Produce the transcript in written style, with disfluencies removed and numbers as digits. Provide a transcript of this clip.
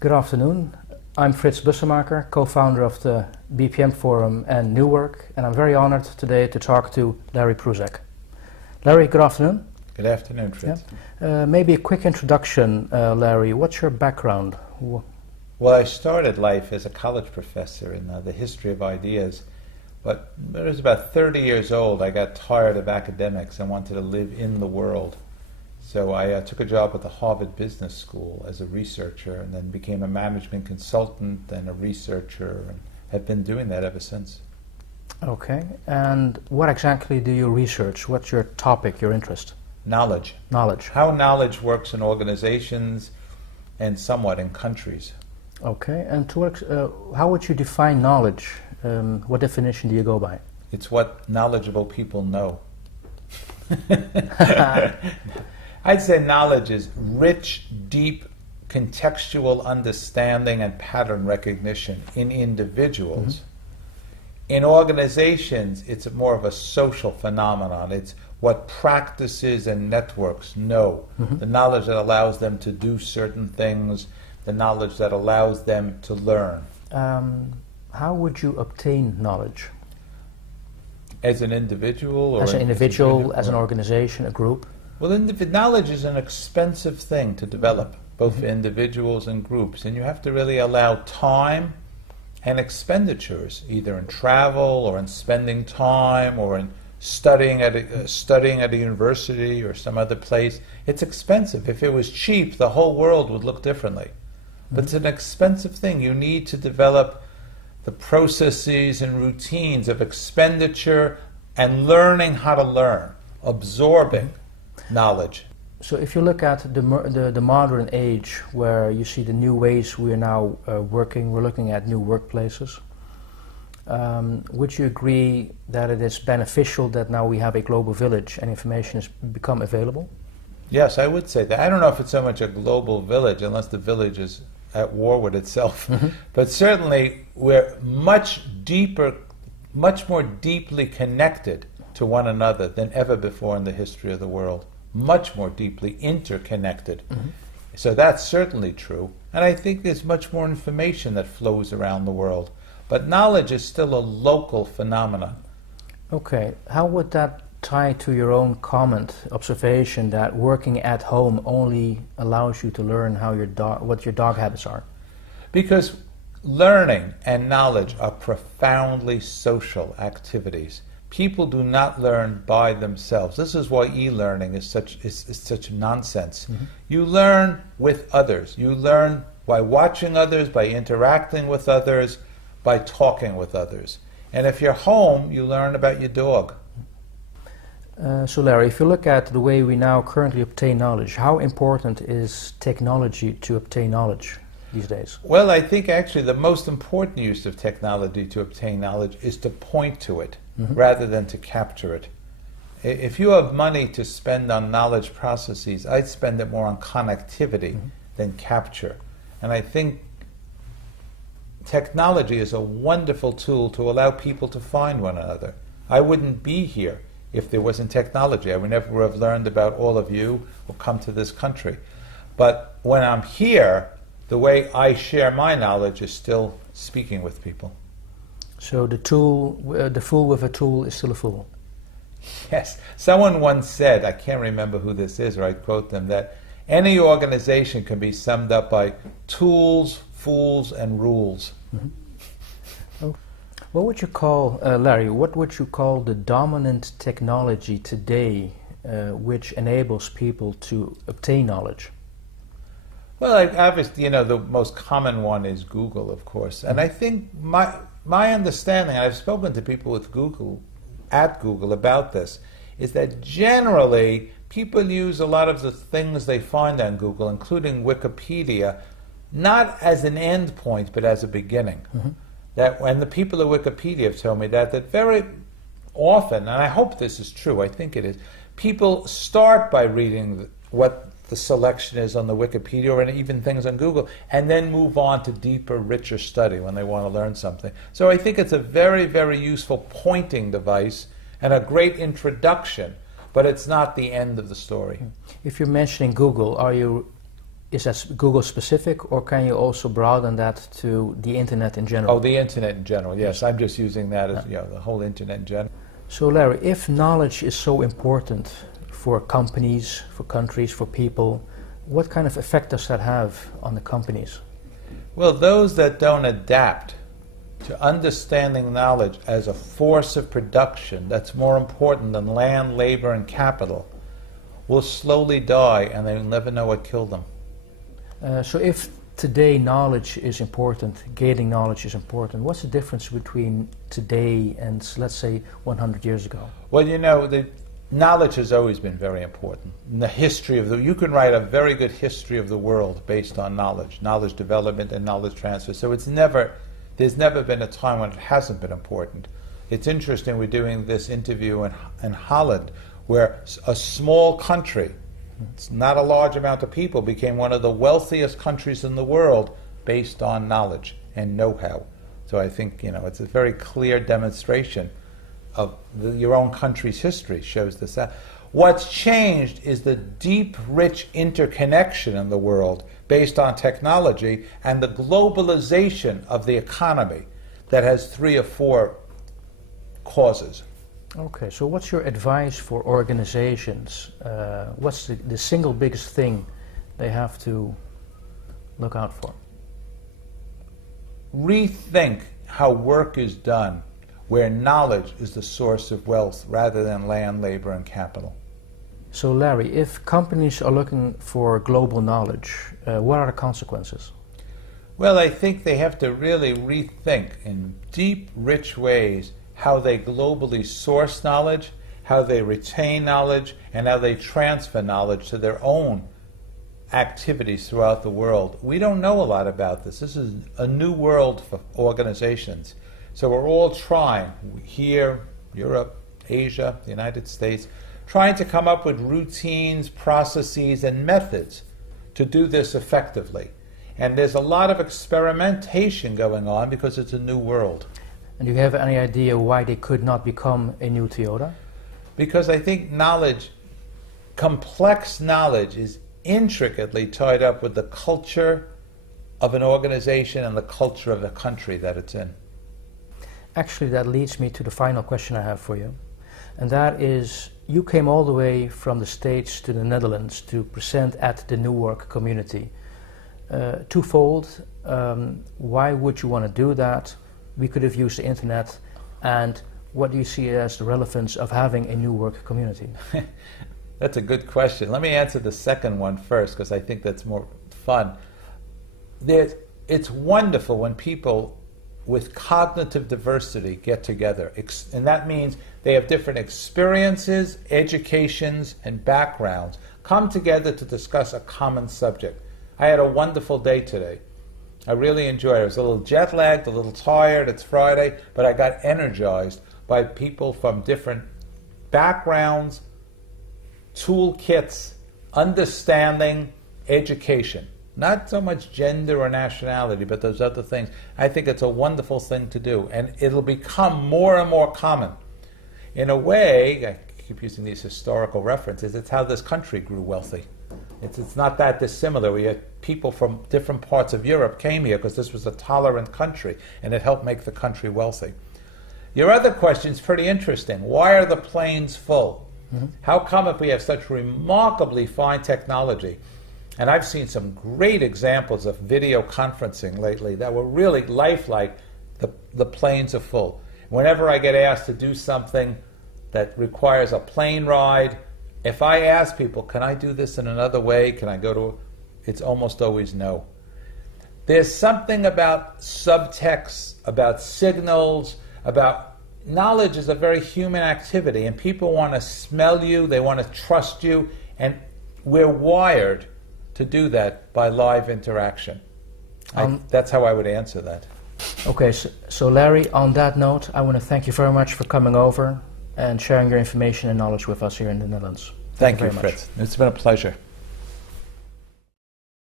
Good afternoon. I'm Frits Bussemaker, co-founder of the BPM Forum and New Work, and I'm very honored today to talk to Larry Prusak. Larry, good afternoon. Good afternoon, Frits. Yeah. Maybe a quick introduction, Larry. What's your background? Well, I started life as a college professor in the history of ideas, but when I was about 30 years old, I got tired of academics and wanted to live in the world. So I took a job at the Harvard Business School as a researcher and then became a management consultant and a researcher and have been doing that ever since. Okay, and what exactly do you research? What's your topic, your interest? Knowledge. Knowledge. How knowledge works in organizations and somewhat in countries. Okay, and how would you define knowledge? What definition do you go by? It's what knowledgeable people know. I'd say knowledge is rich, deep, contextual understanding and pattern recognition in individuals. Mm-hmm. In organizations, it's more of a social phenomenon. It's what practices and networks know. Mm-hmm. The knowledge that allows them to do certain things, the knowledge that allows them to learn. How would you obtain knowledge? As an individual? Or as an individual, as an organization, a group? Well, knowledge is an expensive thing to develop, both for individuals and groups, and you have to really allow time and expenditures, either in travel or in spending time or in studying at a university or some other place. It's expensive. If it was cheap, the whole world would look differently. But it's an expensive thing. You need to develop the processes and routines of expenditure and learning how to learn, absorbing knowledge. So if you look at the modern age where you see the new ways we are now working, we're looking at new workplaces, would you agree that it is beneficial that now we have a global village and information has become available? Yes, I would say that. I don't know if it's so much a global village unless the village is at war with itself, but certainly we're much more deeply connected to one another than ever before in the history of the world. Much more deeply interconnected. So that's certainly true. And I think there's much more information that flows around the world. But knowledge is still a local phenomenon. Okay. How would that tie to your own observation that working at home only allows you to learn how what your dog habits are? Because learning and knowledge are profoundly social activities. People do not learn by themselves. This is why e-learning is such nonsense. You learn with others. You learn by watching others, by interacting with others, by talking with others. And if you're home, you learn about your dog. So Larry, if you look at the way we now currently obtain knowledge, how important is technology to obtain knowledge these days? Well, I think actually the most important use of technology to obtain knowledge is to point to it rather than to capture it. If you have money to spend on knowledge processes, I'd spend it more on connectivity than capture. And I think technology is a wonderful tool to allow people to find one another. I wouldn't be here if there wasn't technology. I would never have learned about all of you or come to this country. But when I'm here, the way I share my knowledge is still speaking with people. So the fool with a tool is still a fool. Yes. Someone once said, I can't remember who this is, or I'd quote them, that any organization can be summed up by tools, fools, and rules. What would you call, Larry, what would you call the dominant technology today which enables people to obtain knowledge? Well, obviously, the most common one is Google, of course. And I think my understanding, and I've spoken to people at Google about this, is that generally people use a lot of the things they find on Google, including Wikipedia, not as an end point, but as a beginning. That when the people at Wikipedia have told me that very often, and I hope this is true, I think it is, people start by reading what the selection is on the Wikipedia or even things on Google, and then move on to deeper, richer study when they want to learn something. So I think it's a very, very useful pointing device and a great introduction, but it's not the end of the story. If you're mentioning Google, are you is that Google specific, or can you also broaden that to the internet in general? Oh, the internet in general, yes. I'm just using that as the whole internet in general. So Larry, if knowledge is so important for companies, for countries, for people, what kind of effect does that have on the companies? Well, those that don't adapt to understanding knowledge as a force of production that's more important than land, labor, and capital will slowly die, and they'll never know what killed them. So if today knowledge is important, gaining knowledge is important, what's the difference between today and, let's say, 100 years ago? Well, you know, the knowledge has always been very important. In the history of you can write a very good history of the world based on knowledge development and knowledge transfer. So there's never been a time when it hasn't been important. It's interesting, we're doing this interview in Holland, where a small country, it's not a large amount of people, became one of the wealthiest countries in the world based on knowledge and know-how. So I think, you know, it's a very clear demonstration of your own country's history shows this out. What's changed is the deep, rich interconnection in the world based on technology and the globalization of the economy that has 3 or 4 causes. Okay, so what's your advice for organizations? What's the single biggest thing they have to look out for? Rethink how work is done, where knowledge is the source of wealth rather than land, labor, and capital. So Larry, if companies are looking for global knowledge, what are the consequences? Well, I think they have to really rethink in deep, rich ways how they globally source knowledge, how they retain knowledge, and how they transfer knowledge to their own activities throughout the world. We don't know a lot about this. This is a new world for organizations. So we're all trying, here, Europe, Asia, the United States, trying to come up with routines, processes, and methods to do this effectively. And there's a lot of experimentation going on because it's a new world. And do you have any idea why they could not become a new Toyota? Because I think knowledge, complex knowledge, is intricately tied up with the culture of an organization and the culture of the country that it's in. Actually, that leads me to the final question I have for you. And that is, you came all the way from the States to the Netherlands to present at the New Work community. Twofold, why would you want to do that? We could have used the internet, and what do you see as the relevance of having a New Work community? That's a good question. Let me answer the second one first, because I think that's more fun. It's wonderful when people with cognitive diversity get together, and that means they have different experiences, educations, and backgrounds, come together to discuss a common subject. I had a wonderful day today. I really enjoyed it. I was a little jet lagged, a little tired. It's Friday, but I got energized by people from different backgrounds, toolkits, understanding, education. Not so much gender or nationality, but those other things. I think it's a wonderful thing to do, and it'll become more and more common. In a way, I keep using these historical references, it's how this country grew wealthy. It's not that dissimilar. We had people from different parts of Europe came here because this was a tolerant country, and it helped make the country wealthy. Your other question is pretty interesting. Why are the planes full? Mm-hmm. How come if we have such remarkably fine technology, and I've seen some great examples of video conferencing lately that were really lifelike, the planes are full. Whenever I get asked to do something that requires a plane ride, if I ask people, can I do this in another way? Can I go to... It's almost always no. There's something about subtext, about signals, about... Knowledge is a very human activity, and people want to smell you, they want to trust you, and we're wired to do that by live interaction. That's how I would answer that. Okay, so Larry, on that note, I want to thank you very much for coming over and sharing your information and knowledge with us here in the Netherlands. Thank you, Fritz. It's been a pleasure.